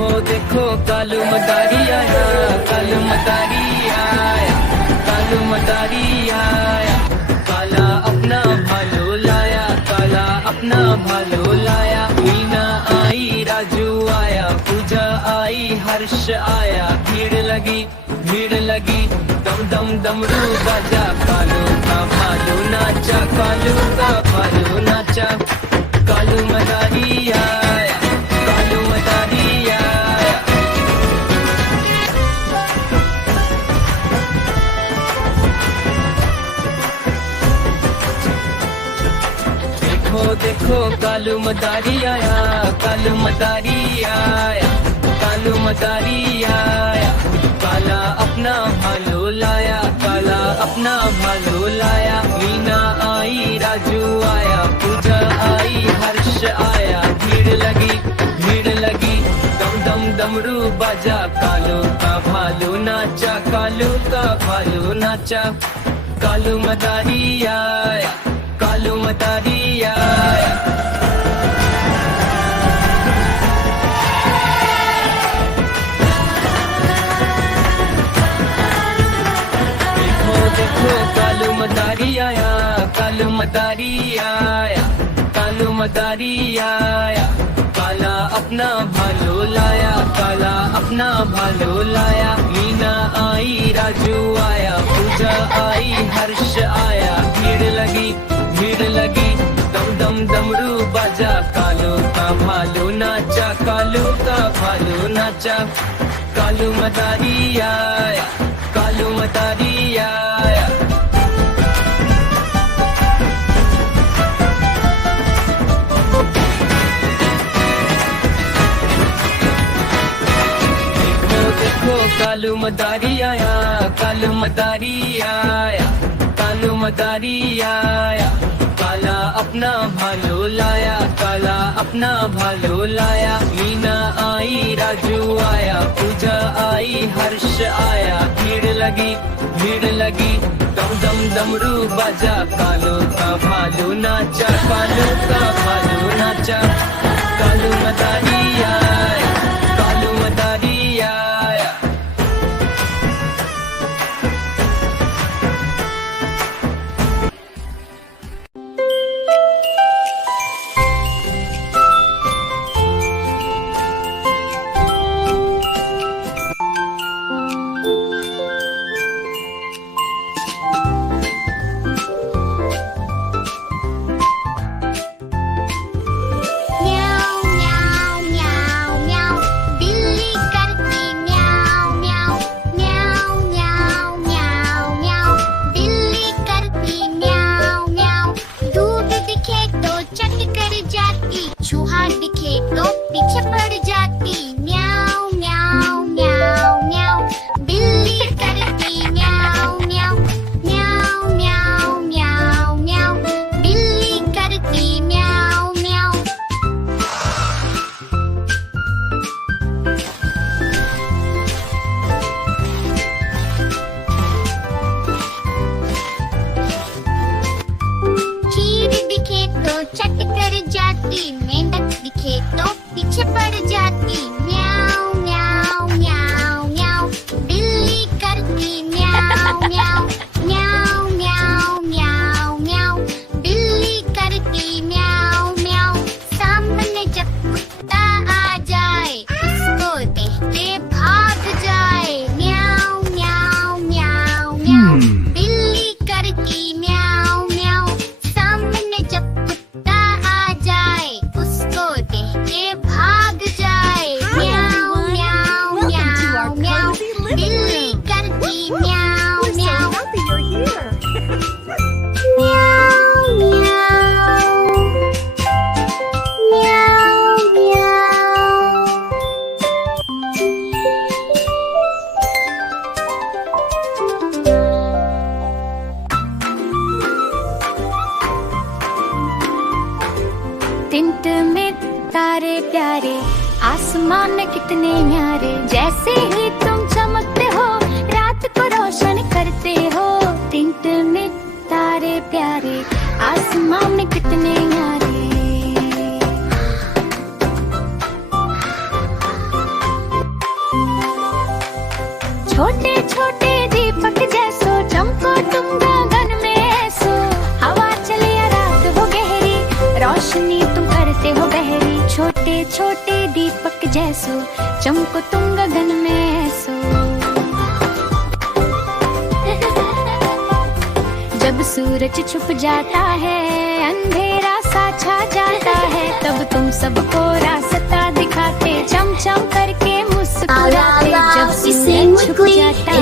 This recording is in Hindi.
देखो देखो कालू मदारी आया, कालू मदारी आया, कालू मदारी आया। काला अपना भालो लाया, काला अपना भालो लाया। मीना आई, राजू आया, पूजा आई, हर्ष आया। भीड़ लगी, भीड़ लगी, दम दम डमरू बाजा। कालू का भालू नाचा, कालू का भालू नाचा। कालू मदारी आया, कालू मदारी आया। देखो देखो कालू मदारी आया, कालू मदारी आया, कालू मदारी आया। काला अपना भालो लाया, काला अपना भालो लाया। मीना आई, राजू आया, पूजा आई, हर्ष आया। भीड़ लगी, भीड़ लगी, दम दम डमरू बाजा। कालू का भालू नाचा, कालू का भालू नाचा। कालू मदारी आया, कालू मदारी आया। देखो कालू मदारी आया, कालू मदारी आया, कालू मदारी आया। काला अपना भालो लाया, काला अपना भालो लाया। मीना आई, राजू आया, पूजा आई, हर्ष आया। भीड़ लगी, भीड़ लगी, दम दम डमरू बाजा। कालू का भालू नाचा, कालू का भालू नाचा। कालू मदारी आया, कालू मदारी आया। देखो देखो कालू मदारी आया, कालू मदारी आया, कालू मदारी आया। काला अपना भालो लाया, काला अपना भालो लाया। मीना आई, राजू आया, पूजा आई, हर्ष आया। भीड़ लगी, भीड़ लगी, दम दम डमरू बाजा। कालू का भालू नाचा, कालू का भालू नाचा। कालू मदारी आया, कालू मदारी आया। आसमान कितने न्यारे, जैसे ही तुम चमकते हो रात को रोशन करते हो। टिंट में तारे प्यारे, आसमान कितने न्यारे। छोटे दीपक जैसो, चमको तुम गगन में ऐसो। जब सूरज छुप जाता है, अंधेरा सा छा जाता है, तब तुम सबको रास्ता दिखाते, चम चम करके मुस्कुराते। जब सूरज छुप जाता है,